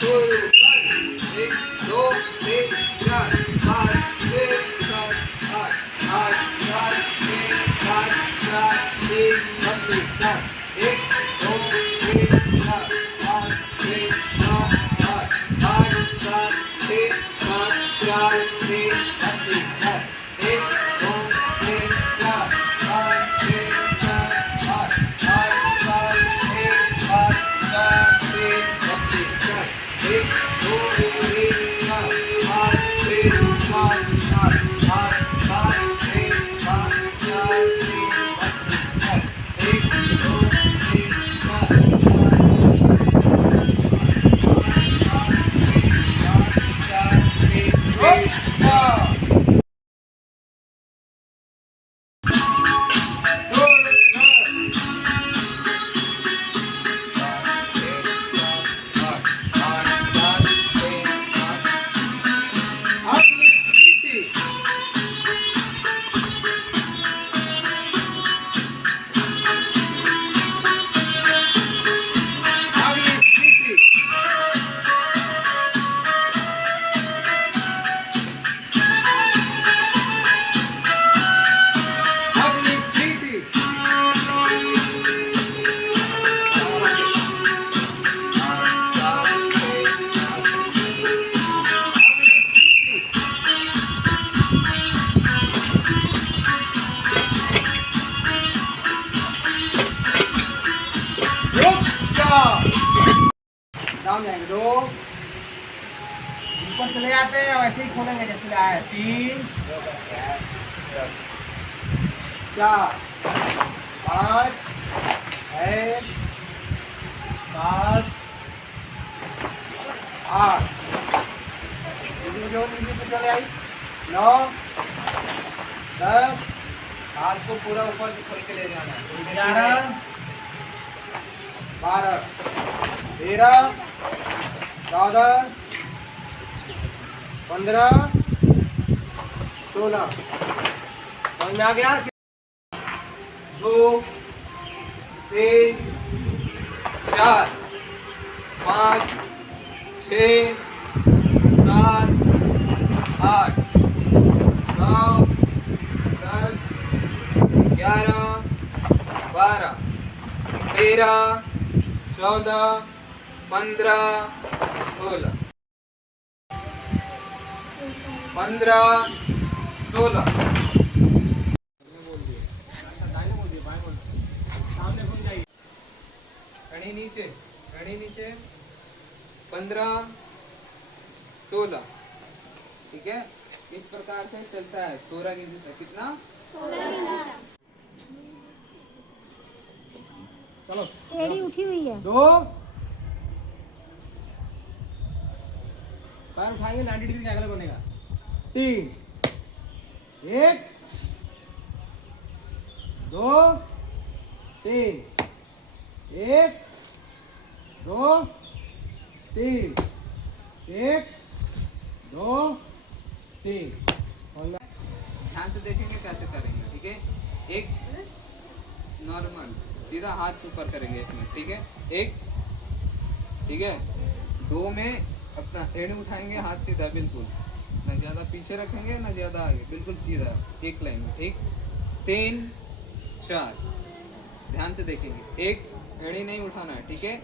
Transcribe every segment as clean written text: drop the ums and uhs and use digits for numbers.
शुरू कर। 1 2 3 4 5 6 7 8 8 4 6 7 4 3 10 1 2 3 4 5 6 7 8 8 7 6 7 4 3 10 1 2 3 4 5 6 7 8 8 7 6 7 4 3 1 2 3 4 5 6 7 8 8 7 6 7 4 3 1 2 3 4 डाउन जाएंगे 2 ऊपर चले जाते हैं वैसे ही खोलेंगे जैसे आया 3 4 5 6 7 8 जो नीचे से चले आई 9 10 हाथ को पूरा ऊपर से खोल के ले जाना है। 11 12 13 14 15 16 समझ में आ गया 2 3 4 5 6 7 8 9 10 11 12 13 14 15 16 15 16 घड़ी नीचे 15 16 ठीक है। इस प्रकार से चलता है 16 की दिशा कितना चलो एड़ी उठी हुई है 2 पैर उठाएंगे 90 डिग्री का अगला बनेगा 3 1 2 3 1 2 3 1 2 3 ध्यान से देखेंगे कैसे करेंगे ठीक है। एक नॉर्मल सीधा हाथ ऊपर करेंगे एक में ठीक है। एक ठीक है 2 में अपना एड़ी उठाएंगे हाथ सीधा बिल्कुल ना ज़्यादा पीछे रखेंगे ना ज़्यादा आगे बिल्कुल सीधा एक लाइन में 1 3 4 ध्यान से देखेंगे। एक एड़ी नहीं उठाना है ठीक है।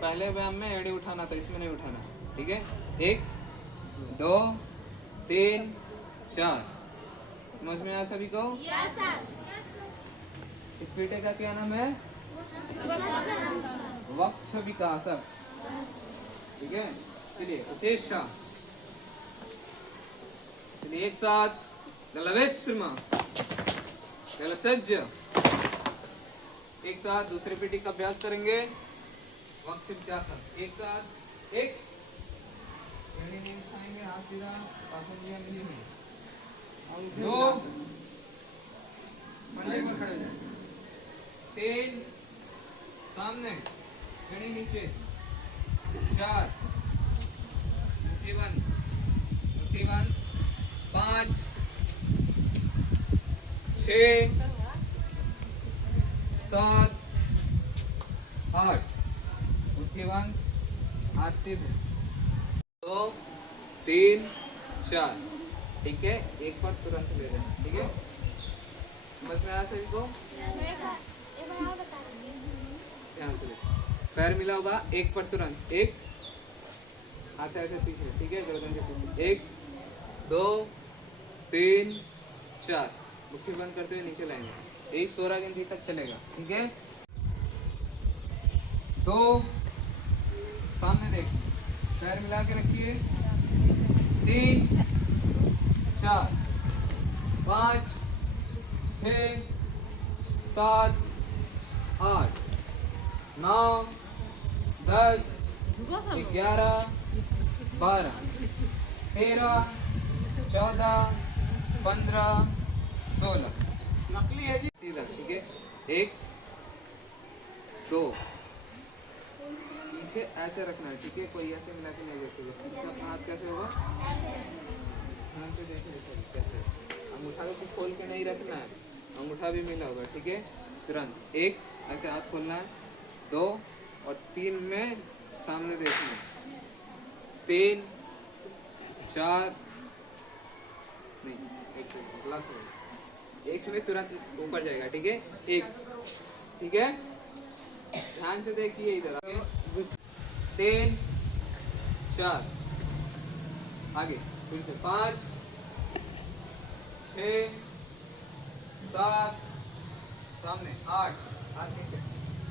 पहले व्यायाम में एड़ी उठाना था इसमें नहीं उठाना ठीक है। 1 2 3 4 समझ में आया सभी को। इस पीठे का क्या नाम है वक्ष विकासक ठीक है। चलिए उद्देश्य चलिए एक साथ गलवेश्रम गलसज्ज एक साथ दूसरे पीठी का अभ्यास करेंगे वक्त विकासक एक साथ एक खाएंगे हाथ सीधा पासंदियां मिली हुई 2 खड़े हो 3 सामने घड़ी नीचे 4 मुट्ठी बंद 5 6 7 8 मुट्ठी बंद हाथ सीधे 2 3 4। ठीक है, एक बार तुरंत ले लेना। ठीक है, समझ में आया सभी को? ध्यान से देखो, पैर मिला होगा एक पर तुरंत, एक हाथ ऐसे पीछे। ठीक है, गर्दन के पीछे। 1 2 3 4। मुट्ठी बंद करते हुए नीचे लाएंगे, यही 16 गिनती तक चलेगा। ठीक है, 2 सामने देख, पैर मिला के रखिए। 3 4 5 6 7 8 9 10 11 12 13 14 15 16। नकली है जी। सीधा। ठीक है, 1 2 पीछे ऐसे रखना है। ठीक है, कोई ऐसे मिला के नहीं देखेगा। पीछे हाथ कैसे होगा? ध्यान से देखिए कैसे। अंगूठा को कुछ खोल के नहीं रखना है, अंगूठा भी मिला होगा। ठीक है, तुरंत 1 ऐसे हाथ खोलना है, 2 और 3 में सामने देखना है, 3 4 नहीं, एक सेकंड ब्लॉक हो, एक में तुरंत ऊपर जाएगा। ठीक है, 1। ठीक है, ध्यान से देखिए इधर। 3 4 आगे, फिर से 5 6 7 सामने 8 हाथ नीचे,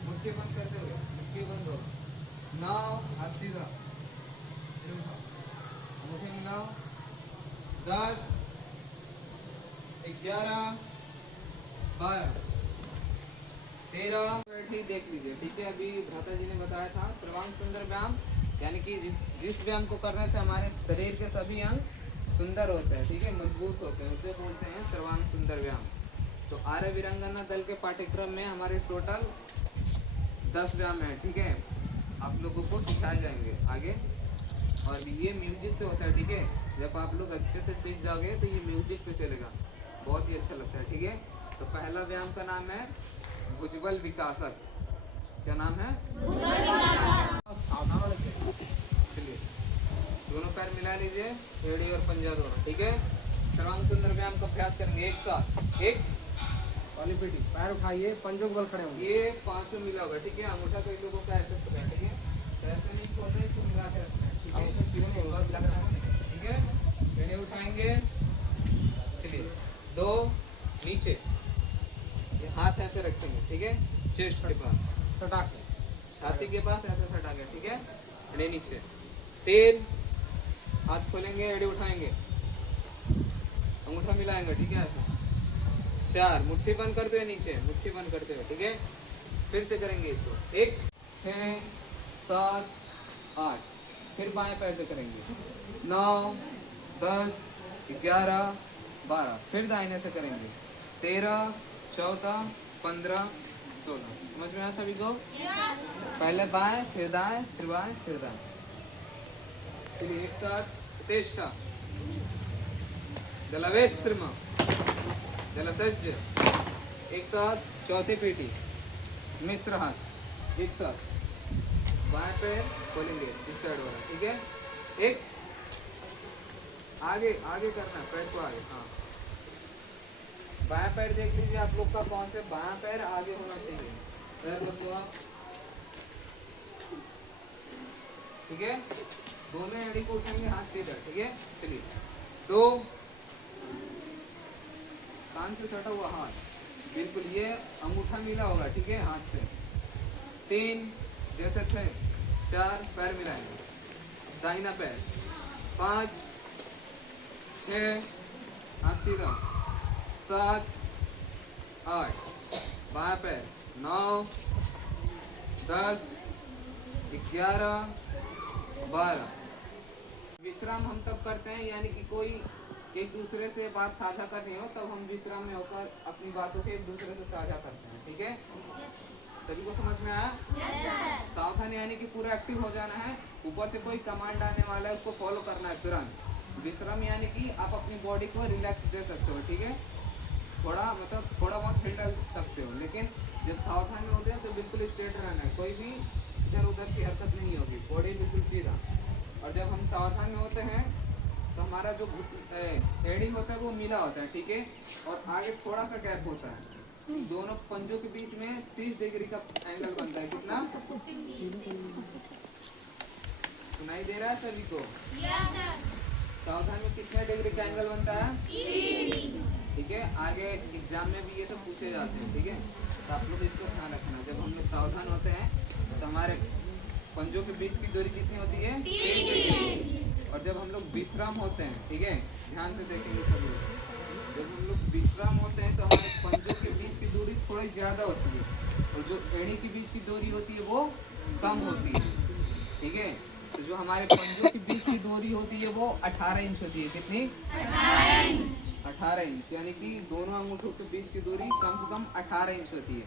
मुट्ठी बंद करते हुए, मुट्ठी बंद हो। 9 हाथ सीधा, मुट्ठी मिलाओ। 10 11 12 13। ठीक, देख लीजिए। ठीक है, अभी भ्राता जी ने बताया था सर्वांग सुंदर व्यायाम, यानी कि जिस व्यायाम को करने से हमारे शरीर के सभी अंग सुंदर होते हैं। ठीक है, मजबूत होते हैं, उसे बोलते हैं सर्वांग सुंदर व्यायाम। तो आर्य वीरांगना दल के पाठ्यक्रम में हमारे टोटल 10 व्यायाम है। ठीक है, आप लोगों को सिखाए जाएंगे आगे, और ये म्यूजिक से होता है। ठीक है, जब आप लोग अच्छे से सीख जाओगे तो ये म्यूजिक पे चलेगा, बहुत ही अच्छा लगता है। ठीक है, तो पहला व्यायाम का नाम है भुजबल विकासक। क्या नाम है? चलिए, दोनों पैर मिला लीजिए, एड़ी और पंजा दोनों। ठीक है, सर्वांग सुंदर व्यायाम का अभ्यास करेंगे एक साथ। एक वाली पेटी, पैर उठाइए, पंजों के बल खड़े होंगे। ये 5 मिला होगा। ठीक है, अंगूठा कई लोगों का ऐसे पकड़ा है। ठीक है, तो ऐसे नहीं खोल रहे, इसको मिला के रखना है। ठीक है, अंगूठा सीधे नहीं होगा, लगना है। ठीक है, एड़ी उठाएंगे। चलिए, 2 नीचे, ये हाथ ऐसे रखेंगे। ठीक है, चेस्ट के पास, सटा के, छाती के पास ऐसे सटा के। ठीक है, एड़ी नीचे। 3 हाथ खोलेंगे, एड़ी उठाएंगे, अंगूठा मिलाएंगे। ठीक है, ऐसे 4 मुट्ठी बंद करते हुए नीचे, मुट्ठी बंद करते हुए। ठीक है, फिर से करेंगे इसको। 1 6 7 8, फिर बाएं पैर से करेंगे। 9 10 11 12, फिर दाहिने से करेंगे। 13 14 15 16। समझ में आया सभी को? पहले बाएं, फिर दाएं, फिर बाएं, फिर दाएं। चलिए एक साथ। तेष्ठा, जलवेश्रम, जलसज्ज, एक साथ। चौथी पेटी, मिश्र हाथ, एक साथ। बाएं पैर खोलेंगे इस साइड वाला। ठीक है, एक आगे आगे करना है, पैर को आगे। हाँ, बाएं पैर देख लीजिए आप लोग का कौन से बाएं पैर आगे होना चाहिए, पैर रखो आप। ठीक है, दोनों एड़ी को उठाएंगे, हाथ सीधा। ठीक है, चलिए। 2 कान से सटा हुआ हाथ, बिल्कुल ये अंगूठा मिला होगा। ठीक है, हाथ से। 3 जैसे थे। 4 पैर मिलाएंगे, दाहिना पैर। 5 6 हाथ सीधा। 7 8 बायां पैर। 9 10 11 12। विश्राम हम तब करते हैं, यानी कि कोई एक दूसरे से बात साझा करनी हो, तब हम विश्राम में होकर अपनी बातों को एक दूसरे से साझा करते हैं। ठीक है, सभी को समझ में आया? सावधान, यानी कि पूरा एक्टिव हो जाना है। ऊपर से कोई कमांड आने वाला है, उसको फॉलो करना है तुरंत। विश्राम यानी कि आप अपनी बॉडी को रिलैक्स दे सकते हो। ठीक है, थोड़ा बहुत हिल सकते हो, लेकिन जब सावधान में होते हैं तो बिल्कुल स्ट्रेट रहना है, कोई भी इधर उधर की हरकत नहीं होगी, बॉडी बिल्कुल सीधा। और जब हम सावधान में होते हैं तो हमारा जो एड़ी होता है वो मिला होता है, ठीक है, और आगे थोड़ा सा गैप होता है। दोनों पंजों के बीच में 30 डिग्री का एंगल बनता है। कितना? सुनाई दे रहा है सभी को? सावधान में कितने डिग्री का एंगल बनता है? ठीक है, आगे एग्जाम में भी ये सब पूछे जाते हैं, ठीक है, तो आप लोग इसको ध्यान रखना। जब हम लोग सावधान होते हैं तो हमारे पंजों के बीच की दूरी कितनी होती है? 30 डिग्री। और जब हम लोग विश्राम होते हैं, ठीक है, ध्यान से देखेंगे सभी, जब हम लोग विश्राम होते हैं तो हमारे पंजों के बीच की दूरी थोड़ी ज़्यादा होती है और जो एड़ी के बीच की दूरी होती है वो कम होती है, ठीक है। तो जो हमारे पंजों के बीच की दूरी होती है वो 18 इंच होती है। कितनी? 18 इंच, यानी कि दोनों अंगूठों के बीच की दूरी कम से कम 18 इंच होती है।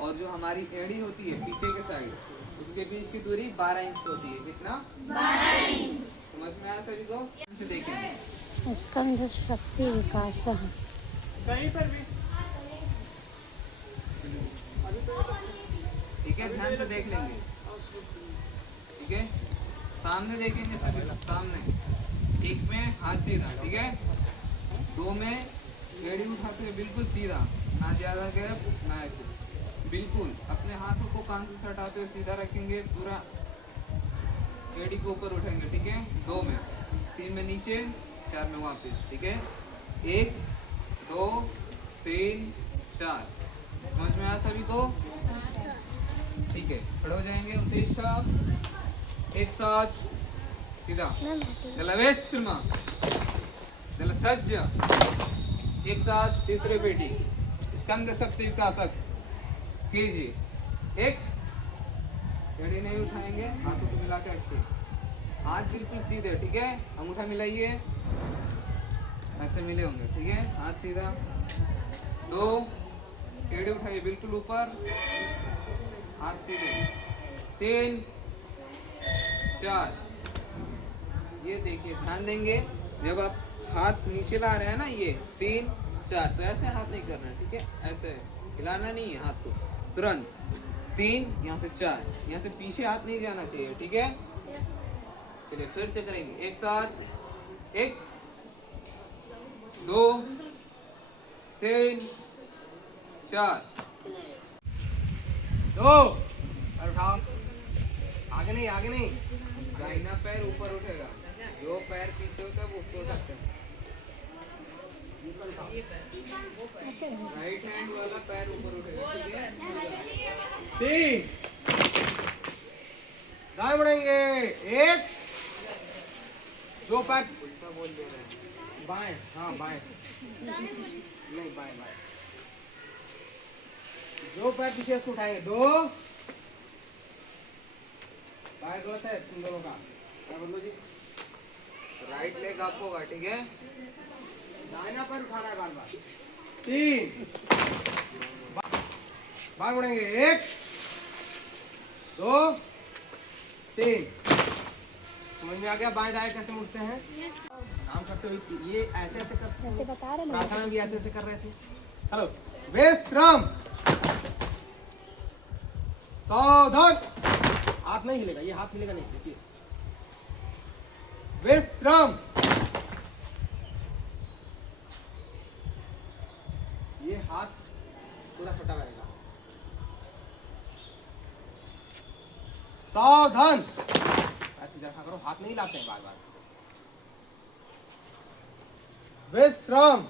और जो हमारी एड़ी होती है पीछे के साइड, उसके बीच की दूरी 12 इंच होती है। कितना? 12 इंच। समझ में आया सभी को? से देखेंगे स्कंद शक्ति विकास कहीं पर भी ठीक है, ध्यान से देख लेंगे, ठीक है, सामने देखेंगे सभी लोग, सामने। एक में हाथ सीधा, ठीक है, दो में एड़ी उठाते हुए बिल्कुल सीधा, ना ज्यादा गैप ना ऐसे, बिल्कुल अपने हाथों को कान से सटाते हुए सीधा रखेंगे, पूरा एड़ी को ऊपर उठाएंगे, ठीक है, दो में, तीन में नीचे, चार में वापस, ठीक है, 1 2 3 4। समझ में आया सभी को? ठीक है, खड़े हो जाएंगे, उत्तिष्ठ, एक साथ सीधा, जलवेश्रमा, जलसज्ज, एक साथ तीसरे पेटी, स्कंद शक्ति विकासक कीजिए। एक, एड़ी नहीं उठाएंगे, हाथों को मिला के रखिए, हाथ बिल्कुल सीधे, ठीक है, अंगूठा मिलाइए, ऐसे मिले होंगे, ठीक है, हाथ सीधा, 2, एड़ी उठाइए बिल्कुल ऊपर, हाथ सीधे, 3 4। ये देखिए, ध्यान देंगे, जब आप हाथ नीचे ला रहे हैं ना, ये 3 4, तो ऐसे हाथ नहीं करना है, ठीक है, ऐसे हिलाना नहीं है हाथ को, तुरंत 3, यहाँ से 4, यहाँ से पीछे हाथ नहीं जाना चाहिए, ठीक है। चलिए फिर से करेंगे, एक साथ, 1 2 3 4। 2 और उठाओ, आगे नहीं, आगे नहीं, दाहिना पैर ऊपर उठेगा, जो पैर पीछे होता है वो उसको उठाते हैं, राइट हैंड वाला पैर ऊपर उठेगा, ठीक है। 3 दाएं मुड़ेंगे, 1 दो पैर उल्टा बोल दे रहे हैं, बाएं, हाँ बाएं, नहीं बाएं बाएं, दो पैर पीछे इसको उठाएंगे, 2 पैर गलत है तुम दोनों का, क्या बोलो जी, राइट लेग अप होगा, ठीक है, दाहिना पैर उठाना है बार बार, 3 बाएं मुड़ेंगे, 1 2 3। समझ में आ गया बाएं दाएं कैसे मुड़ते हैं? काम करते हुए ये ऐसे ऐसे करते हैं, ऐसे बता रहे प्रार्थना में भी ऐसे ऐसे कर रहे थे। हेलो, विश्राम, सावधान, हाथ नहीं हिलेगा, ये हाथ हिलेगा नहीं, देखिए, विश्राम, ये हाथ पूरा सटा रहेगा, सावधान, ऐसे देखा करो, हाथ नहीं लाते हैं बार बार, विश्राम,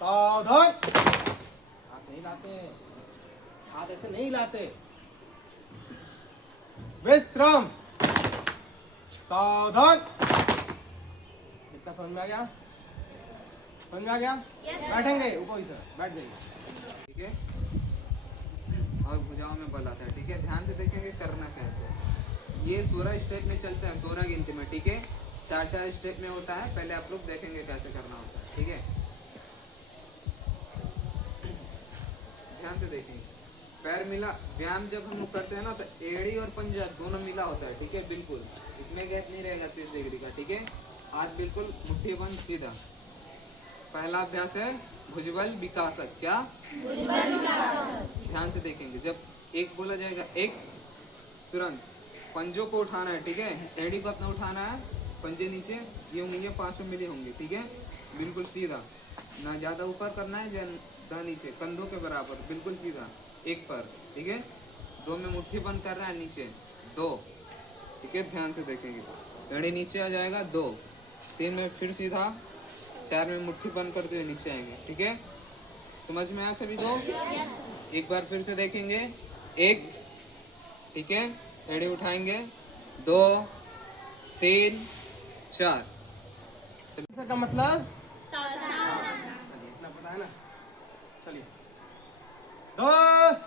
सावधान, हाथ नहीं लाते, हाथ ऐसे नहीं लाते, विश्राम, सावधान। इतना समझ में आ गया? समझ में आ गया? बैठेंगे ऊपर ही सर, बैठ जाइए, ठीक है, और भुजाओं में बल आता है, ठीक है, ध्यान से देखेंगे करना कैसे है। ये 16 स्टेप में चलते हैं, 16 गिनती में, ठीक है, 4-4 स्टेप में होता है, पहले आप लोग देखेंगे कैसे करना होता है, ठीक है, ध्यान से देखेंगे। पैर मिला, व्यायाम जब हम लोग करते हैं ना तो एड़ी और पंजा दोनों मिला होता है, ठीक है, बिल्कुल इसमें गैप नहीं रहेगा 30 डिग्री का, ठीक है, हाथ बिल्कुल मुट्ठी बंद सीधा। पहला अभ्यास है भुजबल विकासक, क्या? ध्यान से देखेंगे, जब 1 बोला जाएगा 1, तुरंत पंजों को उठाना है, ठीक है। एड़ी को अपना उठाना है, पंजे नीचे, ये होंगे 5 मिली होंगे, ठीक है। बिल्कुल सीधा, ना ज्यादा ऊपर करना है ज्यादा नीचे, कंधों के बराबर, बिल्कुल सीधा। एक पर, ठीक है। 2 में मुट्ठी बंद कर रहा है नीचे, 2, ठीक है। ध्यान से देखेंगे, एड़ी नीचे आ जाएगा, 2, 3 में फिर सीधा, 4 में मुट्ठी बंद करते हुए नीचे आएंगे, ठीक है। समझ में आया सभी को? एक बार फिर से देखेंगे, 1, ठीक है। एड़ी उठाएंगे, 2, 3, 4। सर का मतलब चलिए इतना पता है ना। चलिए, 2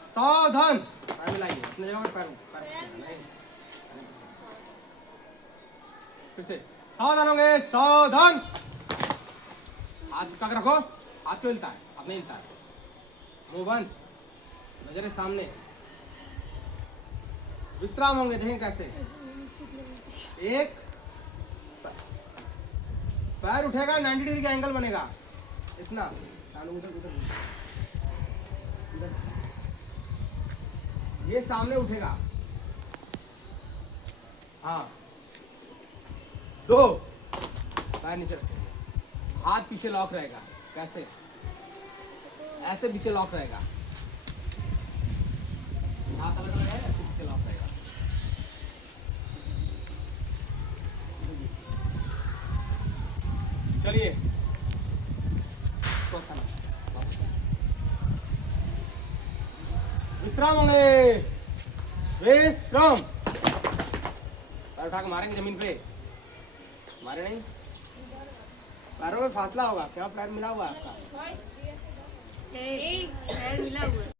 सावधान, पैर मिलाइए अपने जगह पर, पैर नहीं। फिर से सावधान होंगे, सावधान। हाथ चिपका के रखो, हाथ क्यों हिलता है? हाथ नहीं हिलता है, मुंह बंद, नजरें सामने। विश्राम होंगे, देखें कैसे। 1, पैर उठेगा, 90 डिग्री का एंगल बनेगा, इतना उधर उधर उधर, ये सामने उठेगा, हाँ। 2, पैर नीचे रखेंगे, हाथ पीछे लॉक रहेगा, कैसे? ऐसे पीछे लॉक रहेगा, हाथ अलग अलग है, ऐसे पीछे लॉक रहेगा। चलिए, विश्राम होंगे, विश्राम। पैर उठा के मारेंगे जमीन पे, मारे नहीं, पैरों में फासला होगा। क्या पैर मिला हुआ है आपका? पैर मिला हुआ है।